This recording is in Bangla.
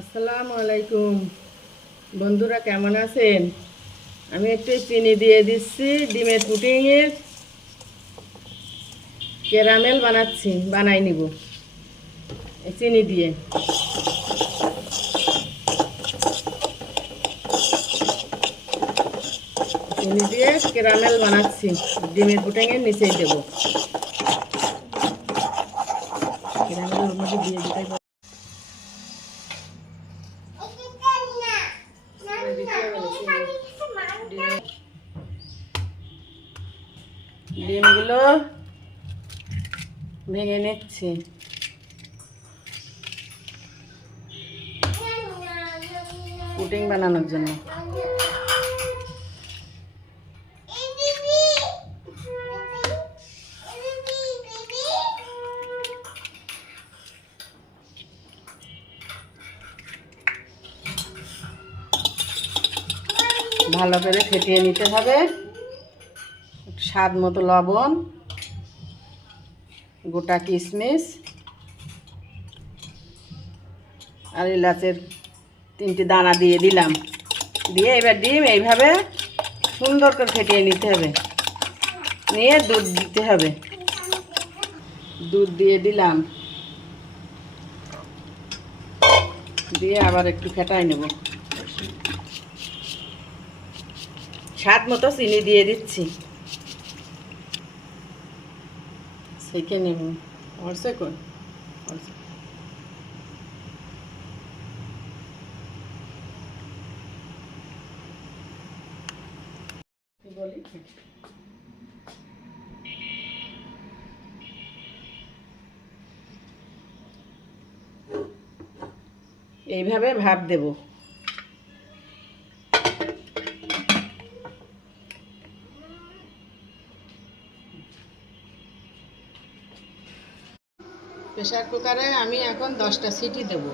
আসসালামু আলাইকুম বন্ধুরা, কেমন আছেন? আমি একটু চিনি দিয়ে দিচ্ছি, ডিমের পুডিংয়ের ক্যারামেল বানাই নিব এই চিনি দিয়ে। চিনি দিয়ে ক্যারামেল বানাচ্ছি, ডিমের পুডিংয়ের নিচেই দেবো। ক্যারামেল ওর মধ্যে দিয়ে দিতে হবে। ডিমগুলো ভেঙে নিচ্ছি। পুডিং বানানোর জন্য ভালো করে ফেটিয়ে নিতে হবে। স্বাদ মতো লবণ, গোটা কিশমিশ আর এলাচের 3টে দানা দিয়ে দিলাম। দিয়ে এবার ডিম এইভাবে সুন্দর করে ফেটিয়ে নিতে হবে। নিয়ে দুধ দিতে হবে। দুধ দিয়ে দিলাম, দিয়ে আবার একটু ফেটাই নেব। স্বাদ মতো চিনি দিয়ে দিচ্ছি। সেঁকে নেব। অর্ষে কোন বলি এইভাবে ভাপ দেব। প্রেসার কুকারে আমি এখন 10টা সিটি দেব।